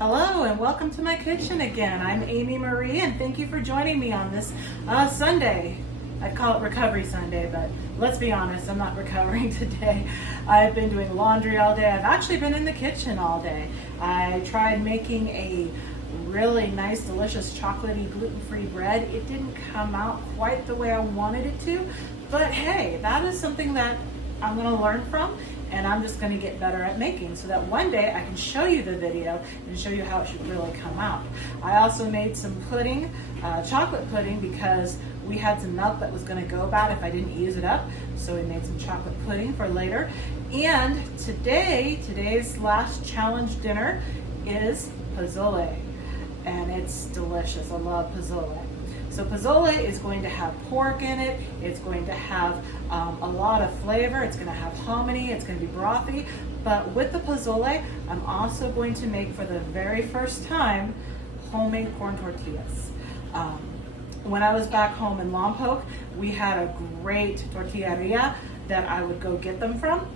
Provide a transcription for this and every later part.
Hello and welcome to my kitchen again. I'm Amy Marie and thank you for joining me on this Sunday. I call it Recovery Sunday, but let's be honest, I'm not recovering today. I've been doing laundry all day. I've actually been in the kitchen all day. I tried making a really nice, delicious, chocolatey, gluten-free bread. It didn't come out quite the way I wanted it to, but hey, that is something that I'm going to learn from, and I'm just going to get better at making so that one day I can show you the video and show you how it should really come out. I also made some pudding, chocolate pudding, because we had some milk that was going to go bad if I didn't use it up, so we made some chocolate pudding for later. And today's last challenge dinner is pozole, and it's delicious. I love pozole. So pozole is going to have pork in it. It's going to have a lot of flavor. It's going to have hominy. It's going to be brothy. But with the pozole, I'm also going to make for the very first time homemade corn tortillas. When I was back home in Lompoc, we had a great tortilleria that I would go get them from,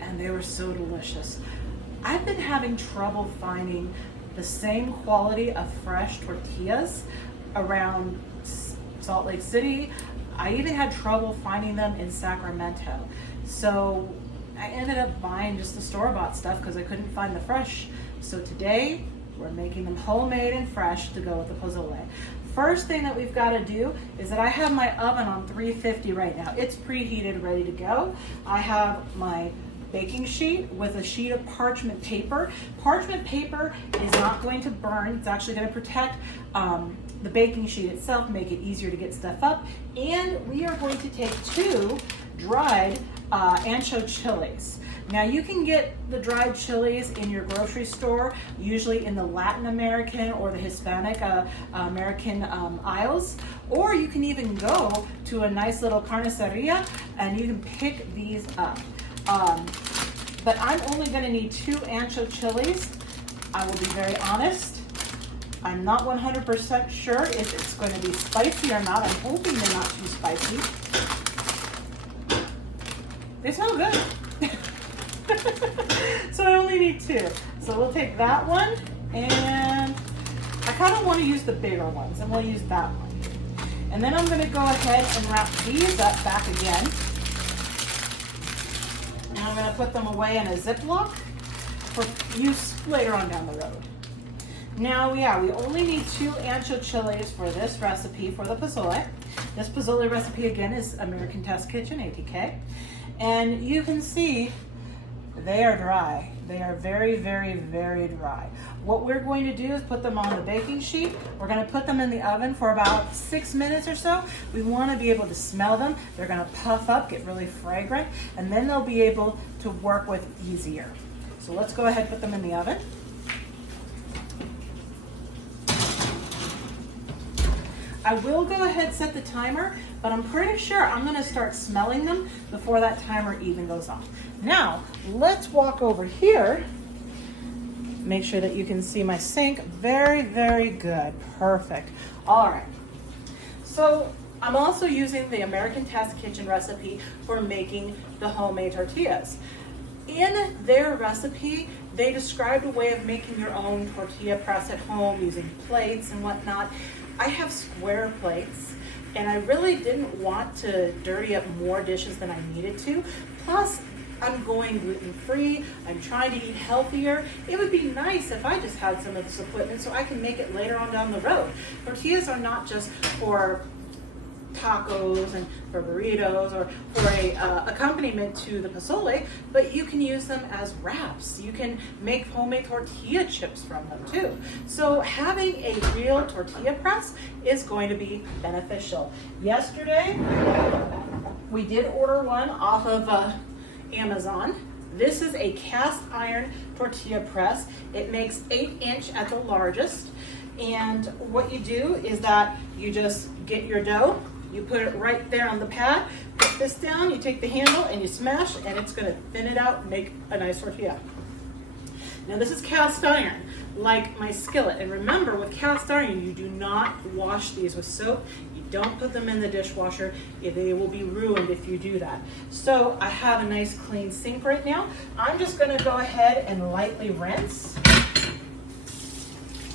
and they were so delicious. I've been having trouble finding the same quality of fresh tortillas around Salt Lake City. I even had trouble finding them in Sacramento. So I ended up buying just the store-bought stuff because I couldn't find the fresh. So today we're making them homemade and fresh to go with the pozole. First thing that we've got to do is that I have my oven on 350 right now. It's preheated, ready to go. I have my baking sheet with a sheet of parchment paper. Parchment paper is not going to burn. It's actually going to protect the baking sheet itself, make it easier to get stuff up. And we are going to take 2 dried ancho chilies. Now you can get the dried chilies in your grocery store, usually in the Latin American or the Hispanic American aisles, or you can even go to a nice little carniceria and you can pick these up. But I'm only going to need 2 ancho chilies. I will be very honest. I'm not 100% sure if it's going to be spicy or not. I'm hoping they're not too spicy. They smell good. So I only need 2. So we'll take that one, and I kind of want to use the bigger ones, and we'll use that one. And then I'm going to go ahead and wrap these up back again. And I'm going to put them away in a Ziploc for use later on down the road. Now, we only need 2 ancho chilies for this recipe for the pozole. This pozole recipe, again, is American Test Kitchen, ATK. And you can see they are dry. They are very, very, very dry. What we're going to do is put them on the baking sheet. We're going to put them in the oven for about 6 minutes or so. We want to be able to smell them. They're going to puff up, get really fragrant, and then they'll be able to work with easier. So let's go ahead and put them in the oven. I will go ahead and set the timer, but I'm pretty sure I'm going to start smelling them before that timer even goes off. Now, let's walk over here. Make sure that you can see my sink. Very, very good. Perfect. All right. So I'm also using the American Test Kitchen recipe for making the homemade tortillas. In their recipe, they described a way of making your own tortilla press at home using plates and whatnot. I have square plates, and I really didn't want to dirty up more dishes than I needed to. Plus, I'm going gluten-free. I'm trying to eat healthier. It would be nice if I just had some of this equipment so I can make it later on down the road. Tortillas are not just for tacos and for burritos or for a accompaniment to the pozole, but you can use them as wraps. You can make homemade tortilla chips from them too. So having a real tortilla press is going to be beneficial. Yesterday, we did order one off of Amazon. This is a cast iron tortilla press. It makes 8-inch at the largest. And what you do is that you just get your dough, you put it right there on the pad, put this down, you take the handle and you smash, and it's going to thin it out and make a nice tortilla. Now this is cast iron, like my skillet. And remember, with cast iron, you do not wash these with soap. You don't put them in the dishwasher. They will be ruined if you do that. So I have a nice clean sink right now. I'm just going to go ahead and lightly rinse.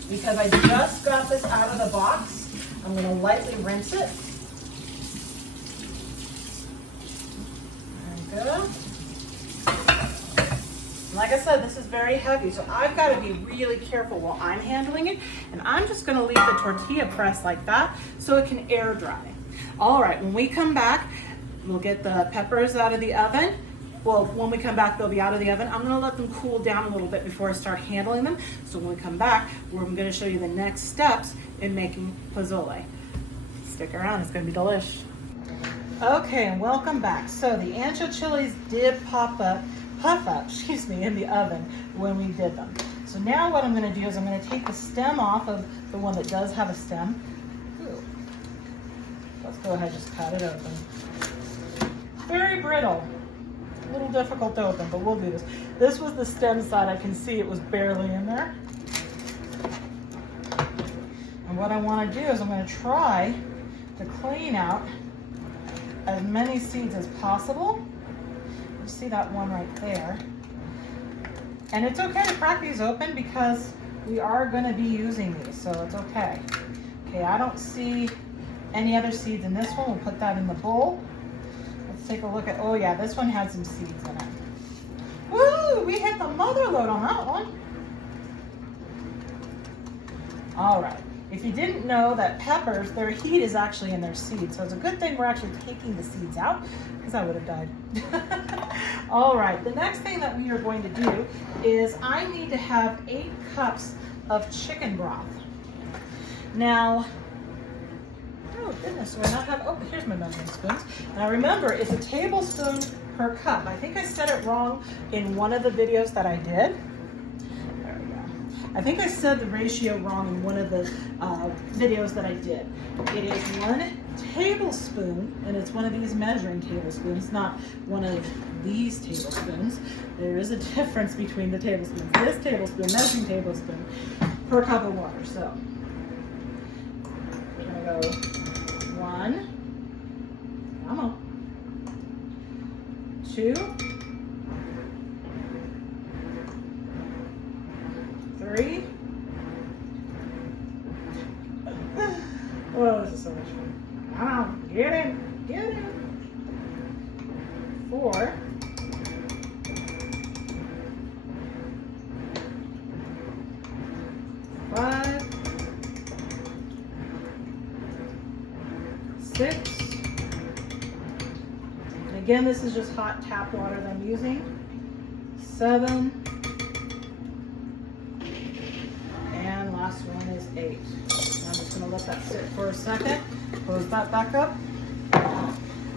because I just got this out of the box, I'm going to lightly rinse it. There we go. Like I said, this is very heavy, so I've got to be really careful while I'm handling it. And I'm just going to leave the tortilla press like that so it can air dry. All right, when we come back, we'll get the peppers out of the oven. Well, when we come back, they'll be out of the oven. I'm gonna let them cool down a little bit before I start handling them. So when we come back, I'm gonna show you the next steps in making pozole. Stick around, it's gonna be delish. Okay, and welcome back. So the ancho chilies did puff up, in the oven when we did them. So now what I'm gonna do is I'm gonna take the stem off of the one that does have a stem. Ooh. Let's go ahead and just cut it open. Very brittle. A little difficult to open, but we'll do this. This was the stem side. I can see it was barely in there. And what I want to do is I'm going to try to clean out as many seeds as possible. You see that one right there. And it's okay to crack these open because we are going to be using these, so it's okay. Okay, I don't see any other seeds in this one. We'll put that in the bowl. Let's take a look at, oh yeah, this one had some seeds in it. Woo, we hit the mother load on that one. All right, if you didn't know that peppers, their heat is actually in their seeds. So it's a good thing we're actually taking the seeds out because I would have died. All right, the next thing that we are going to do is I need to have 8 cups of chicken broth. Now, oh goodness, do I not have, oh, here's my measuring spoons. Now remember, it's a tablespoon per cup. I think I said it wrong in one of the videos that I did. There we go. I think I said the ratio wrong in one of the videos that I did. It is 1 tablespoon, and it's one of these measuring tablespoons, not one of these tablespoons. There is a difference between the tablespoons. This tablespoon, measuring tablespoon, per cup of water. So, we're gonna go 1, come on, 2, 3. Oh, this is so much fun. Come on, get in, get in. 4. 5, 6. And again, this is just hot tap water that I'm using. 7. And last one is 8. I'm just gonna let that sit for a second. Close that back up.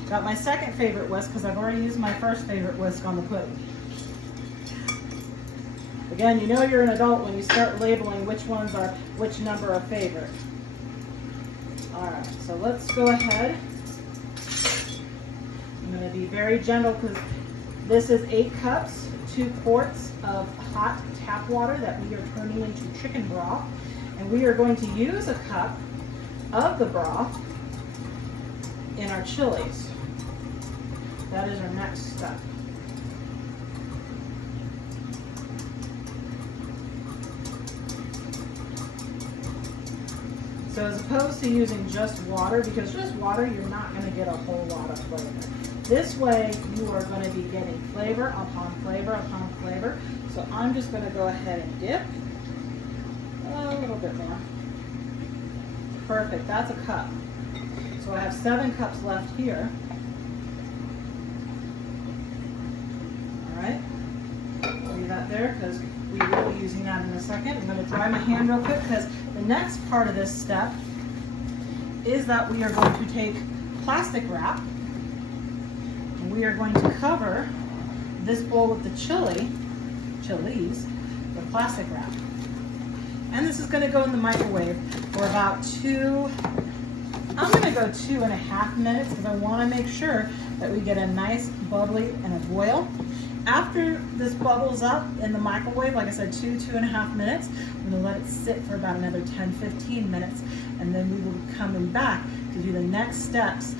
Got my second favorite whisk because I've already used my first favorite whisk on the pudding. Again, you know you're an adult when you start labeling which ones are which number of favorite. All right, so let's go ahead. I'm going to be very gentle because this is 8 cups, 2 quarts of hot tap water that we are turning into chicken broth. And we are going to use a cup of the broth in our chilies. That is our next step. So as opposed to using just water, because just water, you're not going to get a whole lot of flavor. This way, you are going to be getting flavor upon flavor upon flavor. So I'm just going to go ahead and dip a little bit more. Perfect, that's a cup. So I have 7 cups left here. All right, leave that there because we will be using that in a second. I'm going to dry my hand real quick because the next part of this step is that we are going to take plastic wrap and we are going to cover this bowl with the chilies with plastic wrap. And this is going to go in the microwave for about I'm going to go 2.5 minutes because I want to make sure that we get a nice bubbly and a boil. After this bubbles up in the microwave, like I said, 2.5 minutes, I'm going to let it sit for about another 10-15 minutes, and then we will be coming back to do the next steps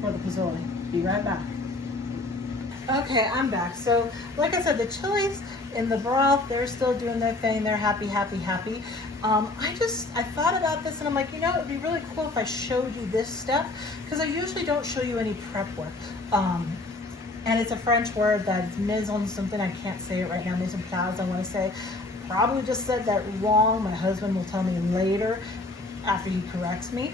for the pozole. Be right back. Okay, I'm back. So, like I said, the chilies in the broth. They're still doing their thing. They're happy, happy, happy. I thought about this and I'm like, you know, it'd be really cool if I showed you this step, because I usually don't show you any prep work. And it's a French word that's mise en something. I can't say it right now. Mise en place, I want to say. Probably just said that wrong. My husband will tell me later after he corrects me.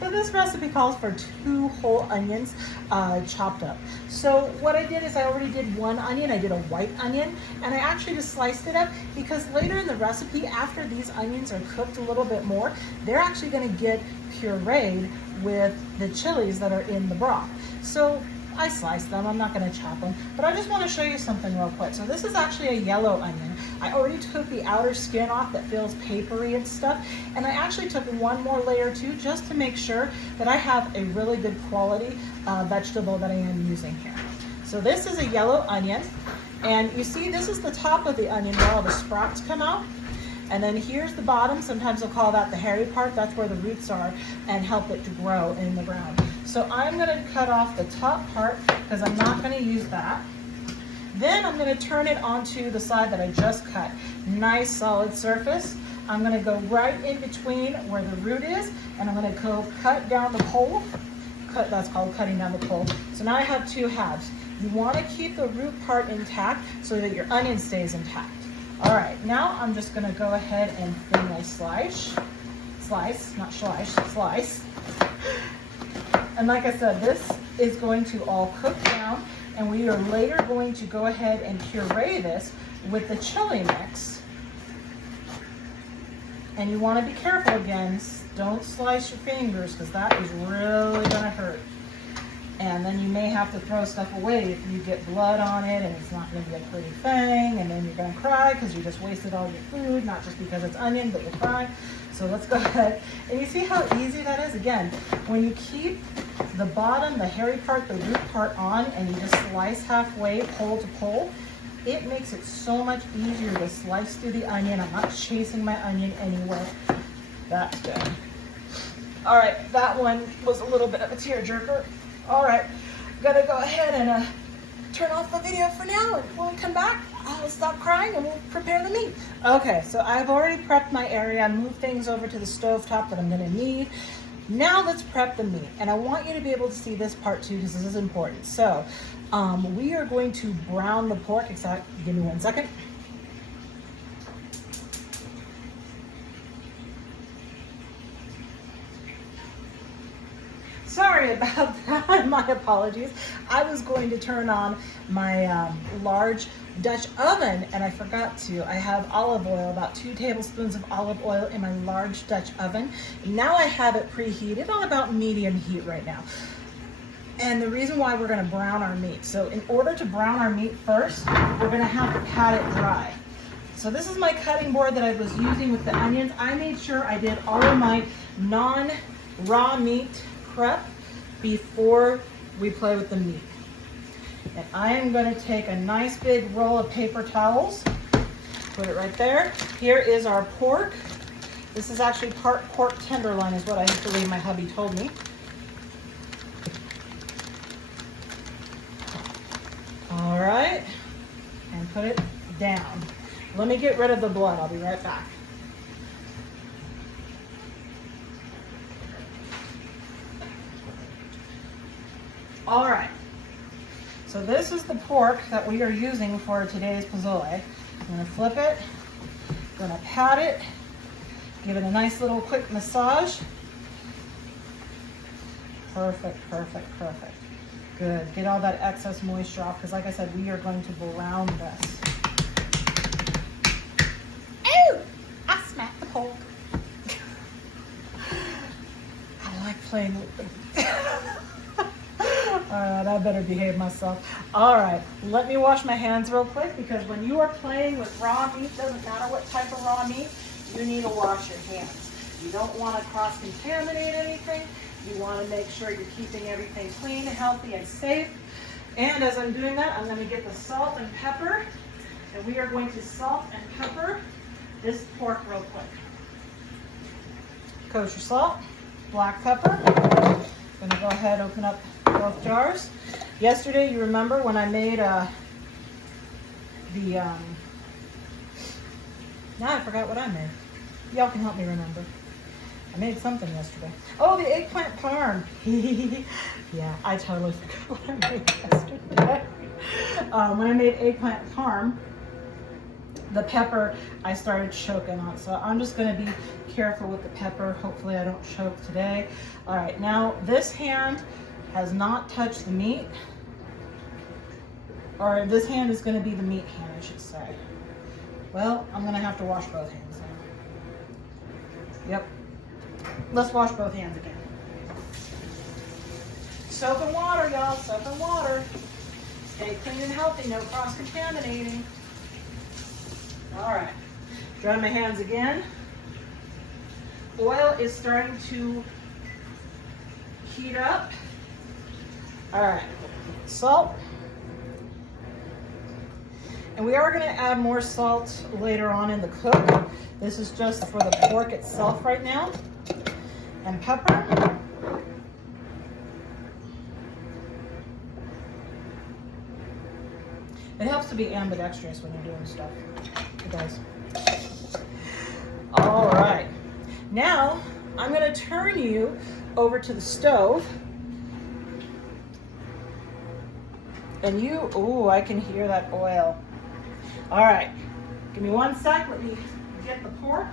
But this recipe calls for 2 whole onions chopped up. So what I did is I already did 1 onion. I did a white onion, and I actually just sliced it up because later in the recipe, after these onions are cooked a little bit more, they're actually going to get pureed with the chilies that are in the broth. So I sliced them. I'm not going to chop them, but I just want to show you something real quick. So this is actually a yellow onion. I already took the outer skin off that feels papery and stuff, and I actually took 1 more layer too, just to make sure that I have a really good quality vegetable that I am using here. So this is a yellow onion, and you see this is the top of the onion where all the sprouts come out. And then here's the bottom. Sometimes they'll call that the hairy part. That's where the roots are and help it to grow in the ground. So I'm going to cut off the top part because I'm not going to use that. Then I'm going to turn it onto the side that I just cut. Nice solid surface. I'm going to go right in between where the root is, and I'm going to go cut down the pole. That's called cutting down the pole. So now I have 2 halves. You want to keep the root part intact so that your onion stays intact. All right, now I'm just gonna go ahead and thinly slice. And like I said, this is going to all cook down, and we are later going to go ahead and puree this with the chili mix. And you wanna be careful again, don't slice your fingers because that is really gonna hurt. And then you may have to throw stuff away if you get blood on it, and it's not going to be a pretty thing, and then you're going to cry because you just wasted all your food, not just because it's onion, but you're crying. So let's go ahead. And you see how easy that is? Again, when you keep the bottom, the hairy part, the root part on, and you just slice halfway, pole to pole, it makes it so much easier to slice through the onion. I'm not chasing my onion anywhere. That's good. All right, that one was a little bit of a tearjerker. All right, gotta go ahead and turn off the video for now, and when we come back, I'll stop crying and we'll prepare the meat. Okay, so I've already prepped my area, moved things over to the stove top that I'm gonna need. Now let's prep the meat, and I want you to be able to see this part too, because this is important. So we are going to brown the pork. Give me 1 second. Sorry about that, my apologies. I was going to turn on my large Dutch oven, and I forgot to. I have olive oil, about 2 tablespoons of olive oil in my large Dutch oven. Now I have it preheated on about medium heat right now. And the reason why we're gonna brown our meat. So in order to brown our meat first, we're gonna have to pat it dry. So this is my cutting board that I was using with the onions. I made sure I did all of my non-raw meat prep before we play with the meat. And I am going to take a nice big roll of paper towels, put it right there. Here is our pork. This is actually part pork tenderloin is what I believe my hubby told me. All right, and put it down. Let me get rid of the blood. I'll be right back. All right, so this is the pork that we are using for today's pozole. I'm gonna flip it, gonna pat it, give it a nice little quick massage. Perfect, perfect, perfect. Good, get all that excess moisture off, because like I said, we are going to brown this. Ew, I smacked the pork. I like playing with them. All right, I better behave myself. All right, let me wash my hands real quick, because when you are playing with raw meat, doesn't matter what type of raw meat, you need to wash your hands. You don't want to cross-contaminate anything. You want to make sure you're keeping everything clean, healthy, and safe. And as I'm doing that, I'm going to get the salt and pepper, and we are going to salt and pepper this pork real quick. Kosher salt, black pepper. I'm going to go ahead and open up both jars. Yesterday, you remember when I made the, now I forgot what I made. Y'all can help me remember. I made something yesterday. Oh, the eggplant parm. Yeah, I totally forgot what I made yesterday. When I made eggplant parm, the pepper, I started choking on. So I'm just gonna be careful with the pepper. Hopefully I don't choke today. All right, now this hand has not touched the meat. Or this hand is gonna be the meat hand, I should say. Well, I'm gonna have to wash both hands now. Yep. Let's wash both hands again. Soap and water, y'all, soap and water. Stay clean and healthy, no cross-contaminating. All right, dry my hands again. Oil is starting to heat up. All right, salt. And we are gonna add more salt later on in the cook. This is just for the pork itself right now. And pepper. It helps to be ambidextrous when you're doing stuff. It does. All right. Now, I'm gonna turn you over to the stove. And you, ooh, I can hear that oil. All right, give me 1 sec, let me get the pork.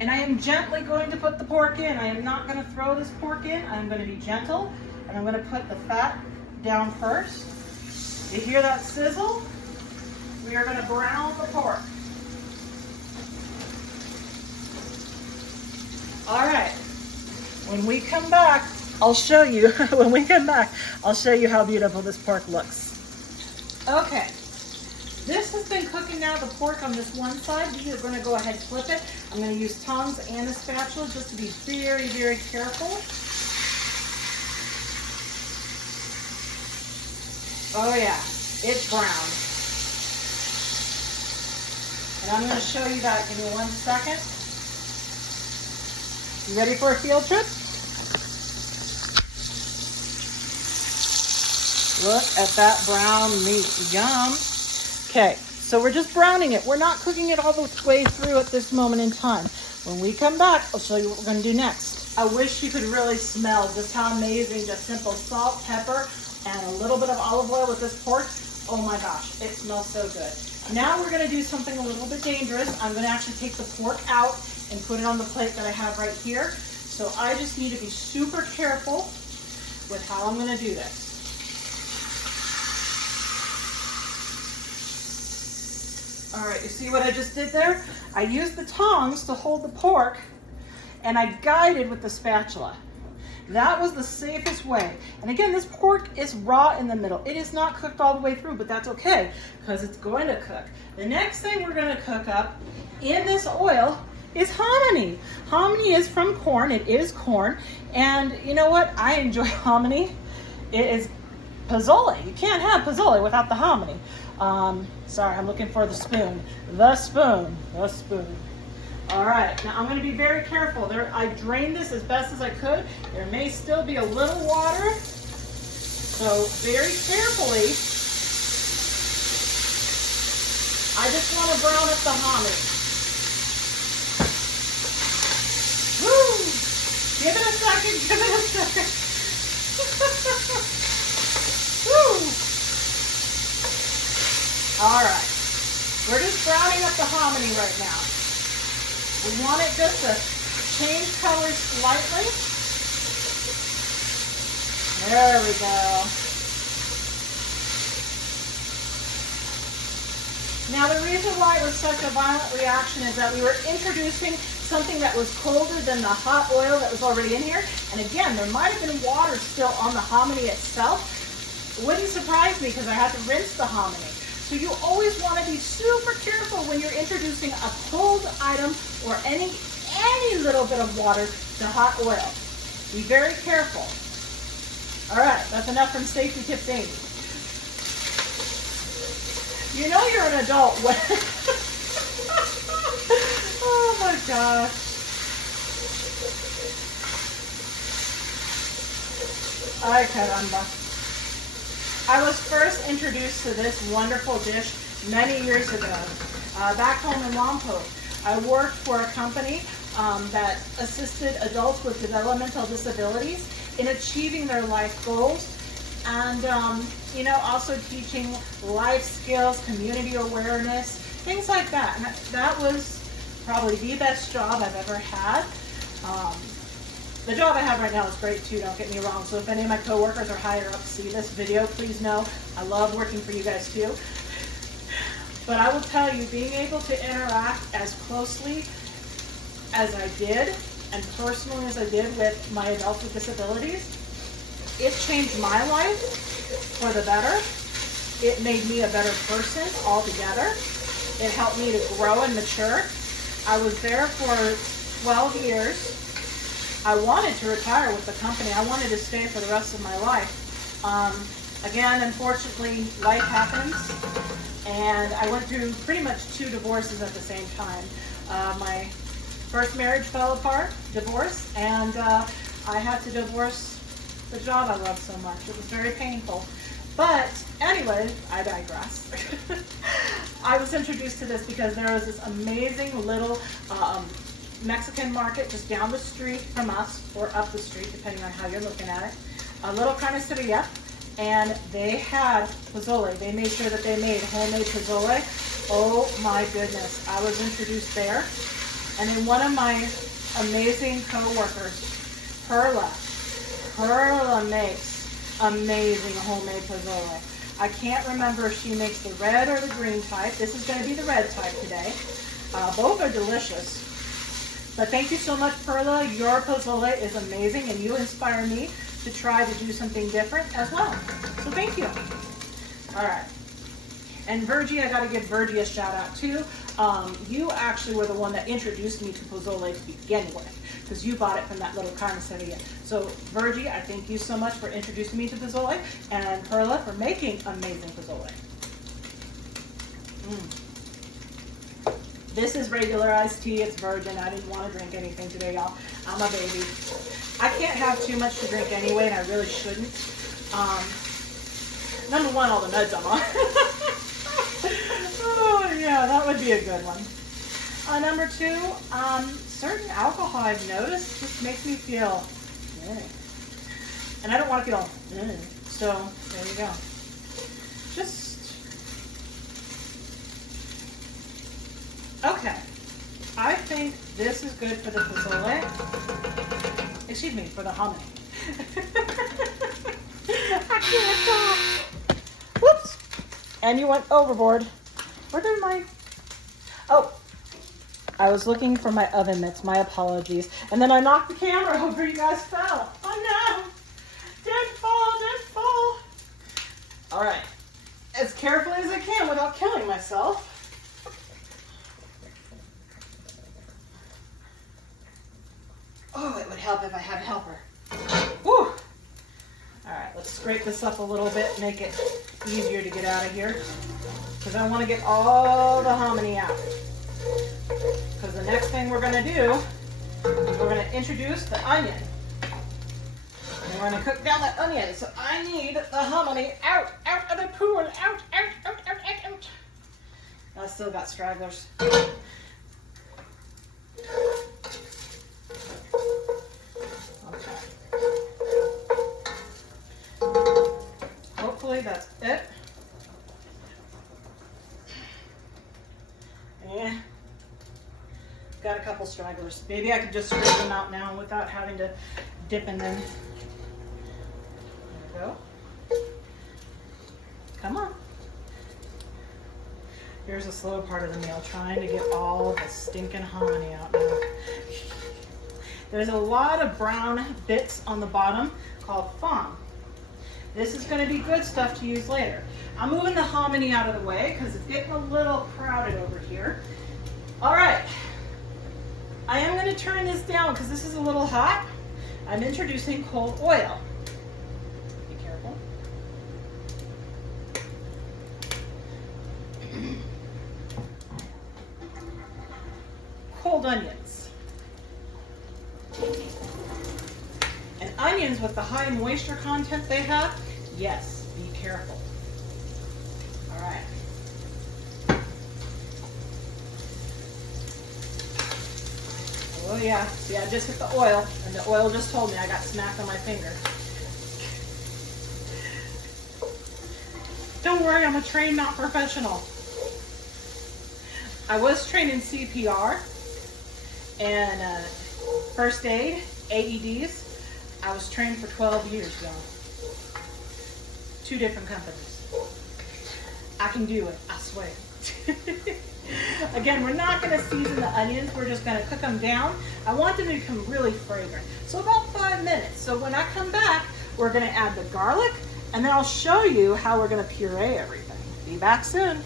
And I am gently going to put the pork in. I am not gonna throw this pork in. I'm gonna be gentle, and I'm gonna put the fat down first. You hear that sizzle? We are gonna brown the pork. All right, when we come back, I'll show you, when we come back, I'll show you how beautiful this pork looks. Okay, this has been cooking now, the pork on this one side. You're gonna go ahead and flip it. I'm gonna use tongs and a spatula just to be very, very careful. Oh yeah, it's brown. And I'm gonna show you that, give me 1 second. You ready for a field trip? Look at that brown meat, yum. Okay, so we're just browning it. We're not cooking it all the way through at this moment in time. When we come back, I'll show you what we're gonna do next. I wish you could really smell just how amazing just simple salt, pepper, and a little bit of olive oil with this pork. Oh my gosh, it smells so good. Now we're gonna do something a little bit dangerous. I'm gonna actually take the pork out and put it on the plate that I have right here. So I just need to be super careful with how I'm gonna do this. All right, you see what I just did there? I used the tongs to hold the pork and I guided with the spatula. That was the safest way. And again, this pork is raw in the middle. It is not cooked all the way through, but that's okay because it's going to cook. The next thing we're gonna cook up in this oil is hominy. Hominy is from corn, it is corn. And you know what? I enjoy hominy. It is pozole. You can't have pozole without the hominy. Sorry, I'm looking for the spoon. The spoon. All right, now I'm gonna be very careful. I drained this as best as I could. There may still be a little water, so very carefully. I just wanna brown up the hominy. Woo! Give it a second, Woo! All right, we're just browning up the hominy right now. We want it just to change colors slightly. There we go. Now the reason why it was such a violent reaction is that we were introducing something that was colder than the hot oil that was already in here. And again, there might have been water still on the hominy itself. It wouldn't surprise me because I had to rinse the hominy. So you always want to be super careful when you're introducing a cold item or any little bit of water to hot oil. Be very careful. All right, that's enough from Safety Tips Amy. You know you're an adult when... Oh my gosh. Ay, caramba. I was first introduced to this wonderful dish many years ago, back home in Lompoc. I worked for a company that assisted adults with developmental disabilities in achieving their life goals, and you know, also teaching life skills, community awareness, things like that. And that was probably the best job I've ever had. The job I have right now is great too, don't get me wrong. So if any of my coworkers or higher ups see this video, please know I love working for you guys too. But I will tell you, being able to interact as closely as I did and personally as I did with my adults with disabilities, it changed my life for the better. It made me a better person altogether. It helped me to grow and mature. I was there for 12 years. I wanted to retire with the company. I wanted to stay for the rest of my life. Again, unfortunately, life happens, and I went through pretty much 2 divorces at the same time. My first marriage fell apart, divorce, and I had to divorce the job I loved so much. It was very painful. But anyway, I digress. I was introduced to this because there was this amazing little Mexican market just down the street from us, or up the street, depending on how you're looking at it. A little carniceria, and they had pozole. They made sure that they made homemade pozole. Oh my goodness, I was introduced there. And then one of my amazing co-workers, Perla makes amazing homemade pozole. I can't remember if she makes the red or the green type. This is going to be the red type today. Both are delicious. But thank you so much, Perla. Your pozole is amazing, and you inspire me to try to do something different as well. So thank you. All right. And Virgie, I got to give Virgie a shout out too. You actually were the one that introduced me to pozole to begin with, because you bought it from that little carniceria. So Virgie, I thank you so much for introducing me to pozole, and Perla for making amazing pozole. This is regular iced tea. It's virgin. I didn't want to drink anything today, y'all. I'm a baby. I can't have too much to drink anyway, and I really shouldn't. Number one, all the meds I'm on. Oh, yeah, that would be a good one. Number 2, certain alcohol I've noticed just makes me feel, and I don't want to feel, so there you go. Okay, I think this is good for the pozole. Excuse me, for the hominy. I can't talk. Whoops. And you went overboard. Where did my... Oh, I was looking for my oven mitts. My apologies. And then I knocked the camera over. You guys fell. Oh no. Didn't fall. All right. As carefully as I can without killing myself. Oh, it would help if I had a helper. Woo! All right, let's scrape this up a little bit, make it easier to get out of here. Because I want to get all the hominy out. Because the next thing we're going to do is we're going to introduce the onion. And we're going to cook down that onion. So I need the hominy out of the pool. Out. I still got stragglers. Hopefully that's it. And got a couple stragglers. Maybe I could just scrape them out now without having to dip in them. There we go. Come on. Here's the slow part of the meal, trying to get all the stinking hominy out now. There's a lot of brown bits on the bottom called foam. This is going to be good stuff to use later. I'm moving the hominy out of the way because it's getting a little crowded over here. All right. I am going to turn this down because this is a little hot. I'm introducing cold oil. Be careful. Cold onions. And onions with the high moisture content they have, yes, be careful. All right. Oh yeah, see, I just hit the oil, and the oil just told me I got smacked on my finger. Don't worry, I'm a trained, not professional. I was trained in CPR and first aid, AEDs. I was trained for 12 years, y'all. 2 different companies. I can do it, I swear. Again, we're not going to season the onions. We're just going to cook them down. I want them to become really fragrant. So about 5 minutes. So when I come back, we're going to add the garlic, and then I'll show you how we're going to puree everything. Be back soon.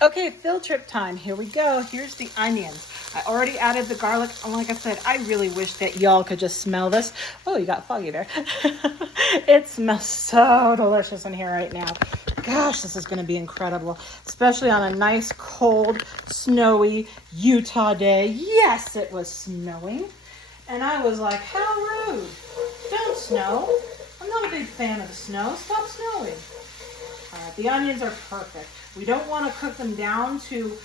Okay, field trip time. Here we go. Here's the onions. I already added the garlic. Like I said, I really wish that y'all could just smell this. Oh, you got foggy there. It smells so delicious in here right now. Gosh, this is going to be incredible, especially on a nice, cold, snowy Utah day. Yes, it was snowing. And I was like, how rude. Don't snow. I'm not a big fan of snow. Stop snowing. All right, the onions are perfect. We don't want to cook them down to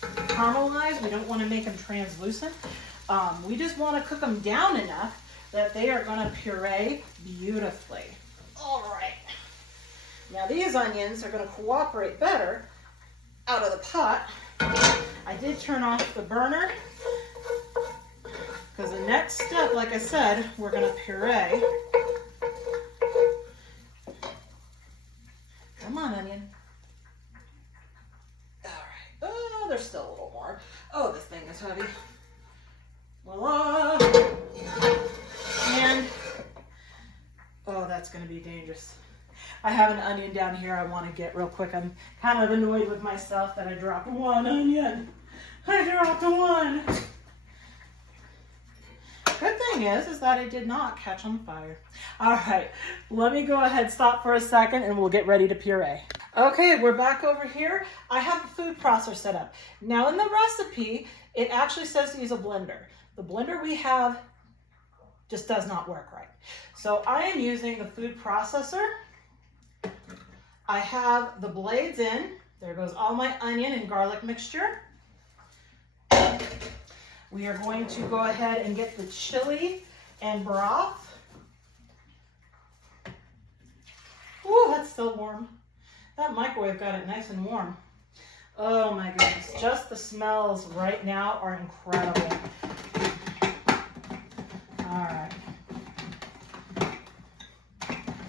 caramelize. We don't want to make them translucent. We just want to cook them down enough that they are going to puree beautifully. All right. Now these onions are going to cooperate better out of the pot. I did turn off the burner because the next step, like I said, we're going to puree. Come on, onion. All right. Oh, there's still a little more. Oh, this thing is heavy. Voila. And, oh, that's going to be dangerous. I have an onion down here I want to get real quick. I'm kind of annoyed with myself that I dropped 1 onion. I dropped 1. Good thing is that it did not catch on fire. All right, let me go ahead, stop for a second, and we'll get ready to puree. Okay, we're back over here. I have a food processor set up. Now in the recipe, it actually says to use a blender. The blender we have just does not work right. So I am using the food processor. I have the blades in. There goes all my onion and garlic mixture. We are going to go ahead and get the chili and broth. Ooh, that's still warm. That microwave got it nice and warm. Oh my goodness, just the smells right now are incredible. All right.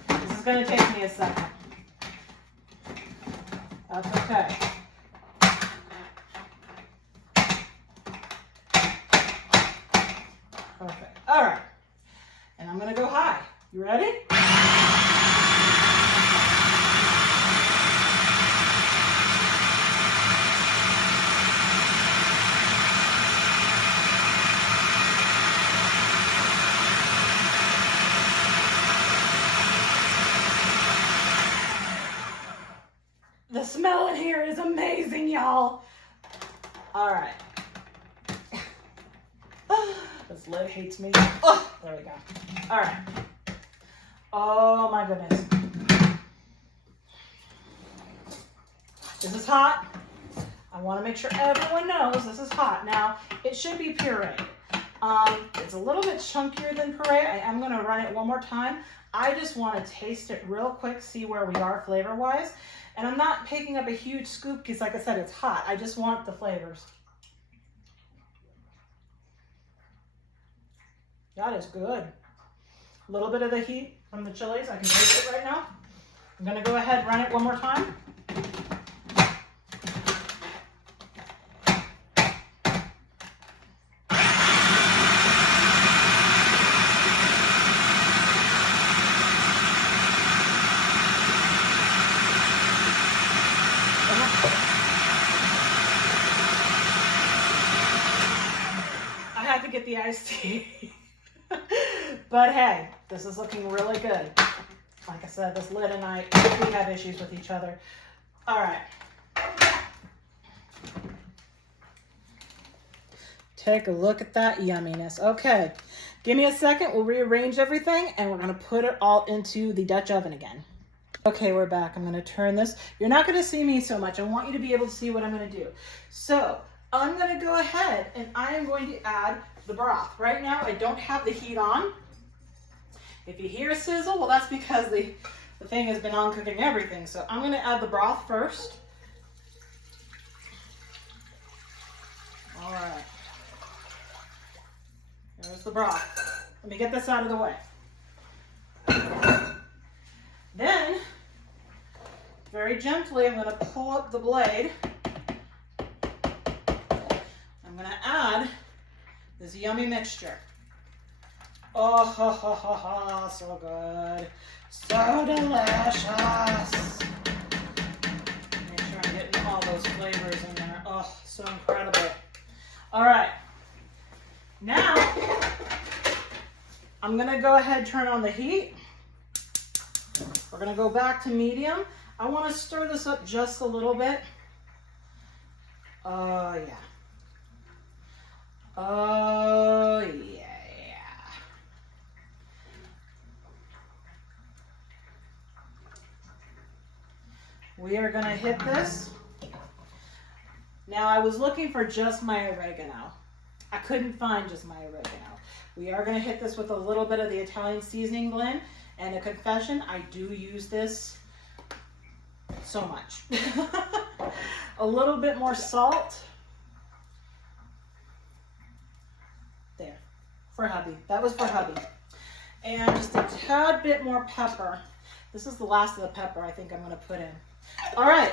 This is going to take me a second. That's okay. Perfect. All right. And I'm going to go high. You ready? The smell in here is amazing, y'all. All right. This lid hates me. Oh, there we go. All right. Oh my goodness. This is hot. I want to make sure everyone knows this is hot. Now, it should be pureed. It's a little bit chunkier than puree. I am going to run it one more time. I just want to taste it real quick, see where we are flavor-wise. And I'm not picking up a huge scoop because, like I said, it's hot. I just want the flavors. That is good. A little bit of the heat from the chilies. I can taste it right now. I'm going to go ahead and run it one more time. I had to get the iced tea. But hey, this is looking really good. Like I said, this lid and I, we have issues with each other. All right. Take a look at that yumminess. Okay, give me a second. We'll rearrange everything and we're gonna put it all into the Dutch oven again. Okay, we're back. I'm gonna turn this. You're not gonna see me so much. I want you to be able to see what I'm gonna do. So I'm gonna go ahead and I am going to add the broth. Right now I don't have the heat on. If you hear a sizzle, well that's because the thing has been on cooking everything. So I'm gonna add the broth first. All right. There's the broth. Let me get this out of the way. Then, very gently, I'm going to pull up the blade. I'm going to add this yummy mixture. Oh, ho, ho, ho, ho, so good. So delicious. Make sure I'm getting all those flavors in there. Oh, so incredible. All right. Now, I'm going to go ahead and turn on the heat. We're going to go back to medium. I want to stir this up just a little bit. Oh, yeah. Oh, yeah. We are going to hit this. Now, I was looking for just my oregano. I couldn't find just my oregano. We are going to hit this with a little bit of the Italian seasoning blend. And a confession, I do use this so much. A little bit more salt. There, for hubby. That was for hubby. And just a tad bit more pepper. This is the last of the pepper I think I'm going to put in. All right,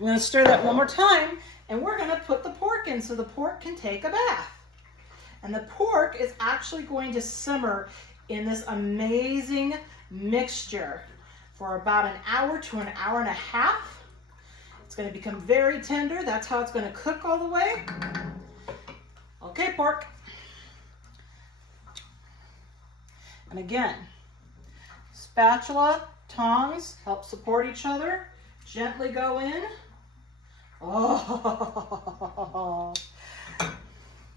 I'm going to stir that one more time, and we're going to put the pork in so the pork can take a bath. And the pork is actually going to simmer in this amazing mixture for about an hour to an hour and a half. It's going to become very tender. That's how it's going to cook all the way. Okay, pork. And again, spatula, tongs help support each other. Gently go in. Oh,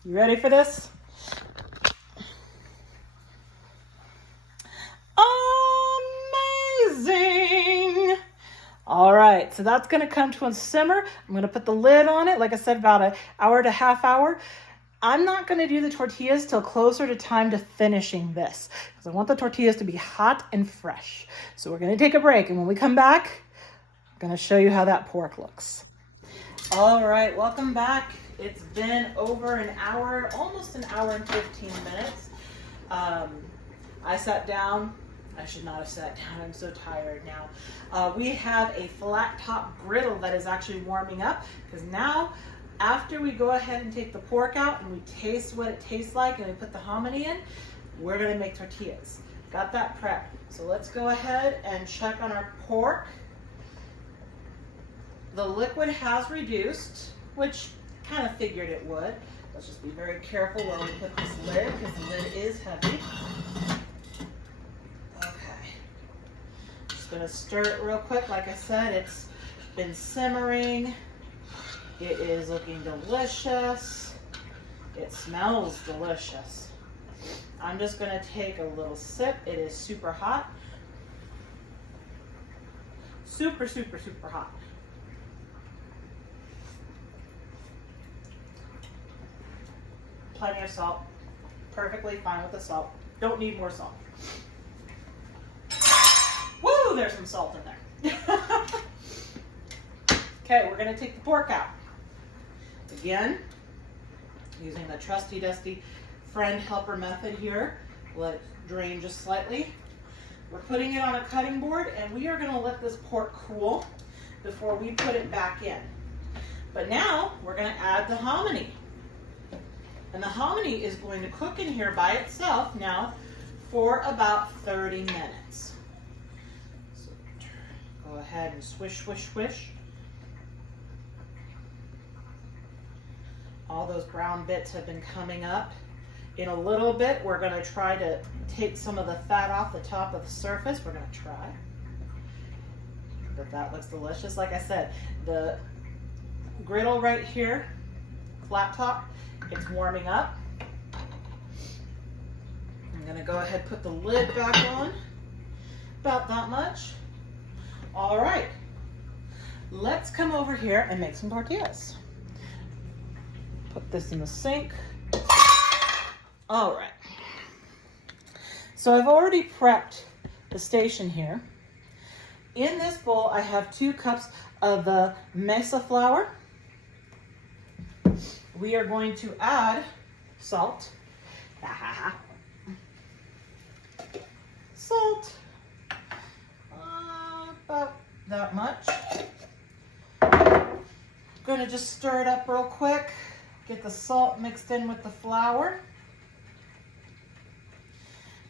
you ready for this? Amazing. All right, so that's going to come to a simmer. I'm going to put the lid on it. Like I said, about an hour to half hour. I'm not going to do the tortillas till closer to time to finishing this because I want the tortillas to be hot and fresh. So we're going to take a break, and when we come back, I'm going to show you how that pork looks. All right, welcome back. It's been over an hour, almost an hour and 15 minutes. I sat down. I should not have sat down. I'm so tired now. We have a flat top griddle that is actually warming up because now, after we go ahead and take the pork out and we taste what it tastes like and we put the hominy in, we're going to make tortillas. Got that prepped. So let's go ahead and check on our pork. The liquid has reduced, which kind of figured it would. Let's just be very careful while we put this lid because the lid is heavy. Okay. Just going to stir it real quick. Like I said, it's been simmering. It is looking delicious. It smells delicious. I'm just going to take a little sip. It is super hot. Super, super, super hot. Plenty of salt. Perfectly fine with the salt. Don't need more salt. Woo, there's some salt in there. Okay, we're going to take the pork out. Again, using the trusty dusty friend helper method here. Let it drain just slightly. We're putting it on a cutting board, and we are going to let this pork cool before we put it back in. But now we're going to add the hominy. And the hominy is going to cook in here by itself now for about 30 minutes. So go ahead and swish, swish, swish. All those brown bits have been coming up. In a little bit, we're going to try to take some of the fat off the top of the surface. We're going to try. But that looks delicious. Like I said, the griddle right here, flat top, it's warming up. I'm going to go ahead and put the lid back on. About that much. All right, let's come over here and make some tortillas. Put this in the sink. All right. So I've already prepped the station here. In this bowl, I have 2 cups of the mesa flour. We are going to add salt. Salt. About that much. Gonna just stir it up real quick. Get the salt mixed in with the flour.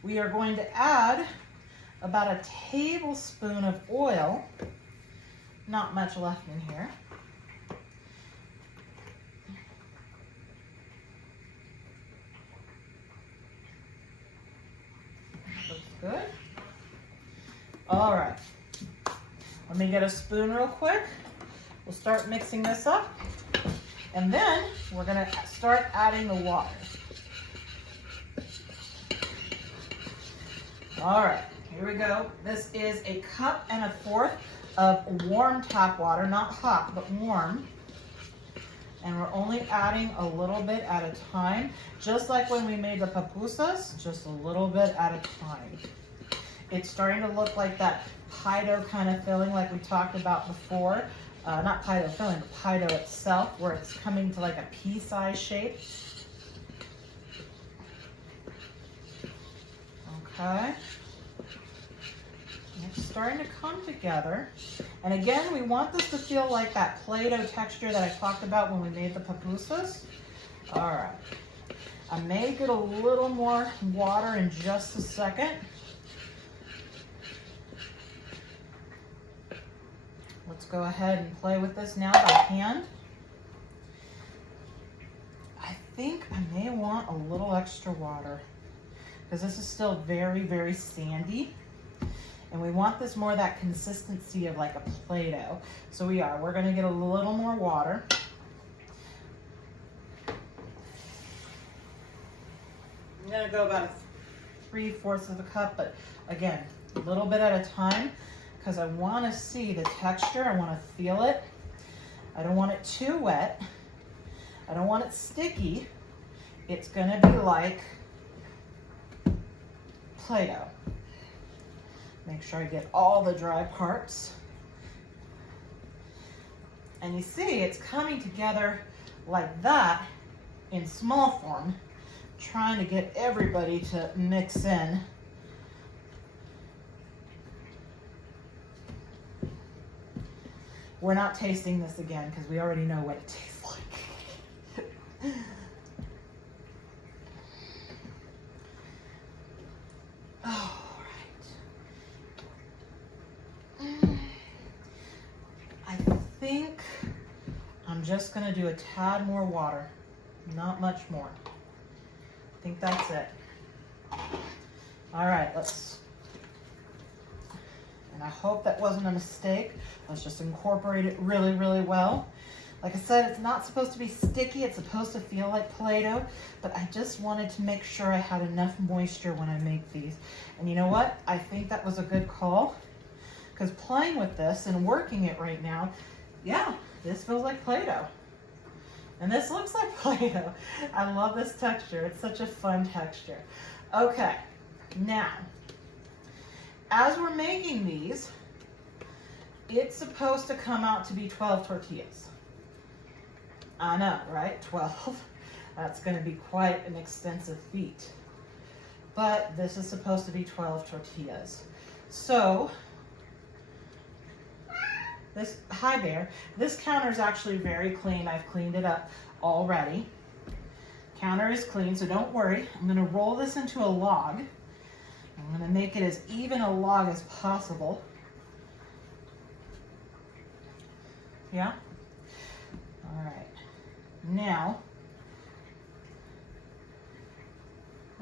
We are going to add about a tablespoon of oil. Not much left in here. Looks good. All right. Let me get a spoon real quick. We'll start mixing this up. And then we're gonna start adding the water. All right, here we go. This is 1.25 cups of warm tap water, not hot, but warm. And we're only adding a little bit at a time, just like when we made the pupusas, just a little bit at a time. It's starting to look like that pie-dough kind of filling like we talked about before. Not pie-dough filling, but pie-dough itself, where it's coming to like a pea-sized shape. Okay. It's starting to come together. And again, we want this to feel like that Play-Doh texture that I talked about when we made the pupusas. All right. I may get a little more water in just a second. Let's go ahead and play with this now by hand. I think I may want a little extra water because this is still very, very sandy. And we want this more that consistency of like a Play-Doh. So we're gonna get a little more water. I'm gonna go about 3/4 of a cup, but again, a little bit at a time because I wanna see the texture, I wanna feel it. I don't want it too wet. I don't want it sticky. It's gonna be like Play-Doh. Make sure I get all the dry parts. And you see it's coming together like that in small form, trying to get everybody to mix in. We're not tasting this again because we already know what it tastes like. I'm just gonna do a tad more water, not much more. I think that's it. All right, and I hope that wasn't a mistake. Let's just incorporate it really, really well. Like I said, it's not supposed to be sticky. It's supposed to feel like Play-Doh, but I just wanted to make sure I had enough moisture when I make these. And you know what? I think that was a good call because playing with this and working it right now, yeah, this feels like Play-Doh. And this looks like Play-Doh. I love this texture. It's such a fun texture. Okay, now, as we're making these, it's supposed to come out to be 12 tortillas. I know, right? 12. That's going to be quite an extensive feat. But this is supposed to be 12 tortillas. So, hi Bear, this counter is actually very clean. I've cleaned it up already. Counter is clean, so don't worry. I'm going to roll this into a log. I'm going to make it as even a log as possible. Yeah? All right. Now,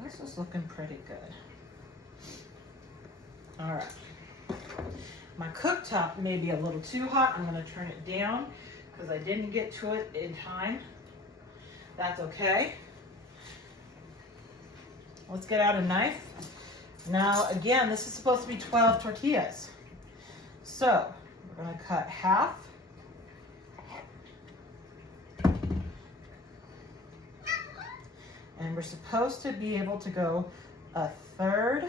this is looking pretty good. All right. My cooktop may be a little too hot. I'm going to turn it down because I didn't get to it in time. That's okay. Let's get out a knife. Now, again, this is supposed to be 12 tortillas. So we're gonna cut half. And we're supposed to be able to go a third.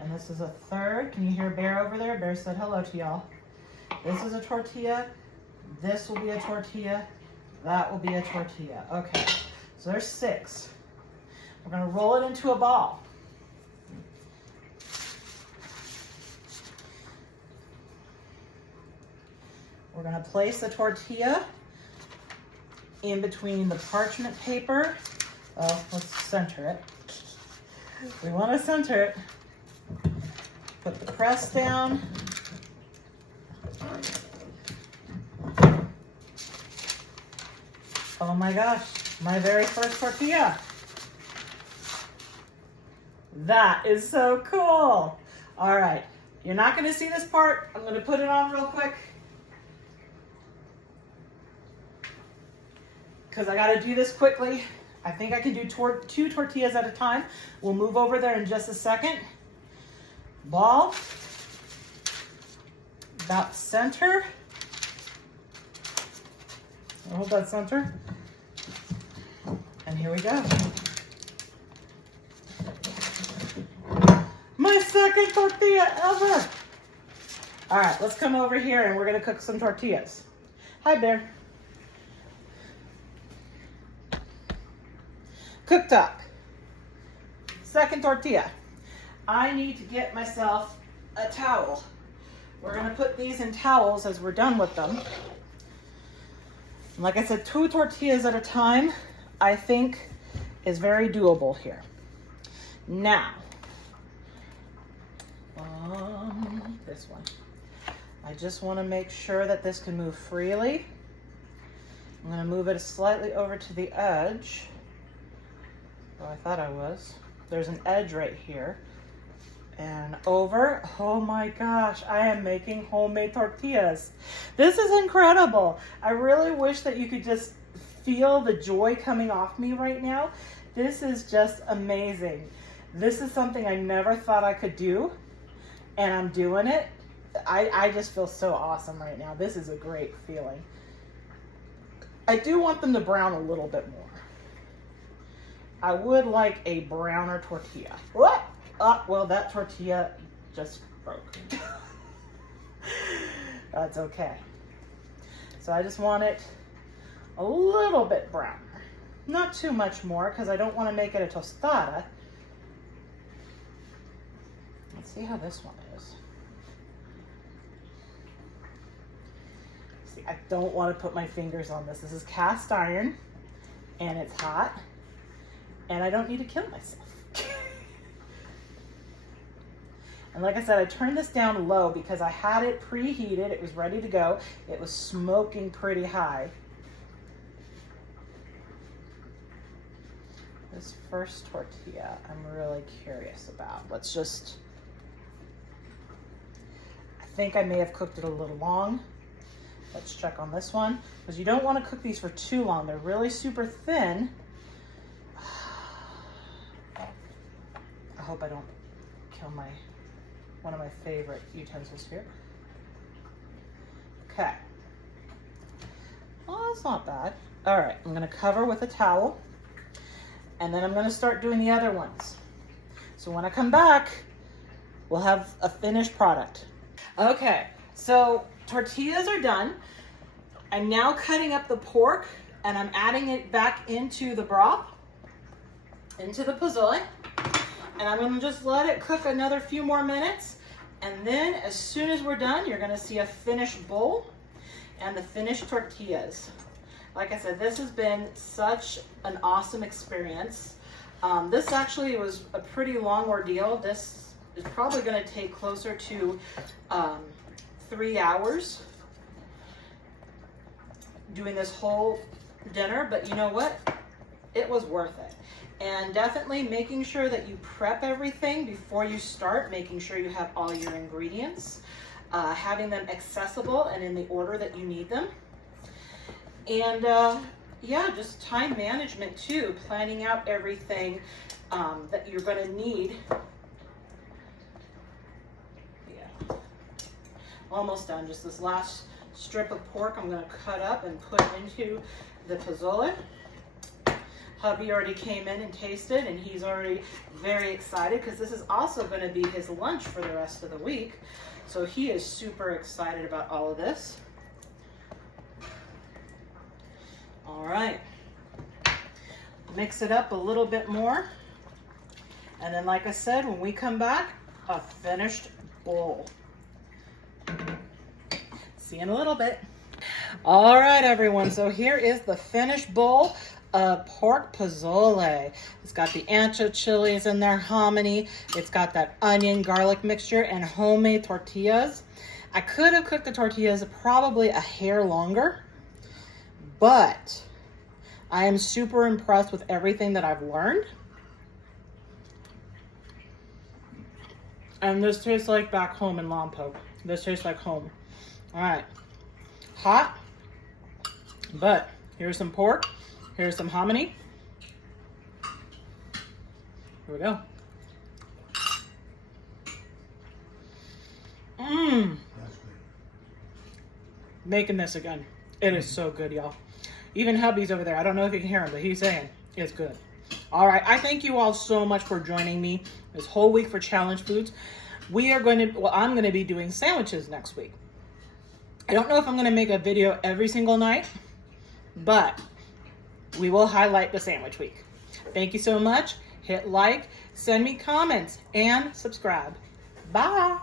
And this is a third. Can you hear Bear over there? Bear said hello to y'all. This is a tortilla. This will be a tortilla. That will be a tortilla. Okay, so there's 6. We're gonna roll it into a ball. We're gonna place the tortilla in between the parchment paper. Well, let's center it. We wanna center it. Put the press down. Oh my gosh, my very first tortilla. That is so cool. All right, you're not gonna see this part. I'm gonna put it on real quick because I gotta do this quickly. I think I can do 2 tortillas at a time. We'll move over there in just a second. Ball, about center. I hope that's center. And here we go. My second tortilla ever. All right, let's come over here and we're gonna cook some tortillas. Hi, Bear. Cooked up. Second tortilla. I need to get myself a towel. We're gonna put these in towels as we're done with them. Like I said, 2 tortillas at a time, I think is very doable here. Now, this one. I just want to make sure that this can move freely. I'm going to move it slightly over to the edge. Oh, I thought I was. There's an edge right here. And over. Oh my gosh, I am making homemade tortillas. This is incredible. I really wish that you could just feel the joy coming off me right now. This is just amazing. This is something I never thought I could do, and I'm doing it. I just feel so awesome right now. This is a great feeling. I do want them to brown a little bit more. I would like a browner tortilla. What? Well, that tortilla just broke. That's okay. So I just want it a little bit browner. Not too much more because I don't want to make it a tostada. Let's see how this one is. See, I don't want to put my fingers on this. This is cast iron and it's hot and I don't need to kill myself. And like I said, I turned this down low because I had it preheated. It was ready to go. It was smoking pretty high. This first tortilla, I'm really curious about. Let's just, I think I may have cooked it a little long. Let's check on this one, because you don't want to cook these for too long. They're really super thin. I hope I don't kill one of my favorite utensils here. Okay. Oh, that's not bad. All right, I'm gonna cover with a towel and then I'm gonna start doing the other ones. So when I come back, we'll have a finished product. Okay, so tortillas are done. I'm now cutting up the pork and I'm adding it back into the broth, into the pozole. And I'm gonna just let it cook another few more minutes. And then as soon as we're done, you're gonna see a finished bowl and the finished tortillas. Like I said, this has been such an awesome experience. This actually was a pretty long ordeal. This is probably gonna take closer to 3 hours doing this whole dinner, but you know what? It was worth it. And definitely making sure that you prep everything before you start, making sure you have all your ingredients, having them accessible and in the order that you need them. And yeah, just time management too, planning out everything that you're gonna need. Yeah. almost done. Just this last strip of pork I'm gonna cut up and put into the pozole. Hubby already came in and tasted, and he's already very excited because this is also gonna be his lunch for the rest of the week. So he is super excited about all of this. All right, mix it up a little bit more. And then, like I said, when we come back, a finished bowl. See you in a little bit. All right, everyone, so here is the finished bowl of pork pozole. It's got the ancho chilies in there, hominy. It's got that onion garlic mixture and homemade tortillas. I could have cooked the tortillas probably a hair longer, but I am super impressed with everything that I've learned. And this tastes like back home in Lompoc. This tastes like home. All right, hot, but here's some pork. Here's some hominy. Here we go. Making this again. It is so good, y'all. Even hubby's over there. I don't know if you can hear him, but he's saying it's good. All right, I thank you all so much for joining me this whole week for Challenge Foods. We are going to, well, I'm going to be doing sandwiches next week. I don't know if I'm going to make a video every single night, but we will highlight the sandwich week. Thank you so much. Hit like, send me comments, and subscribe. Bye.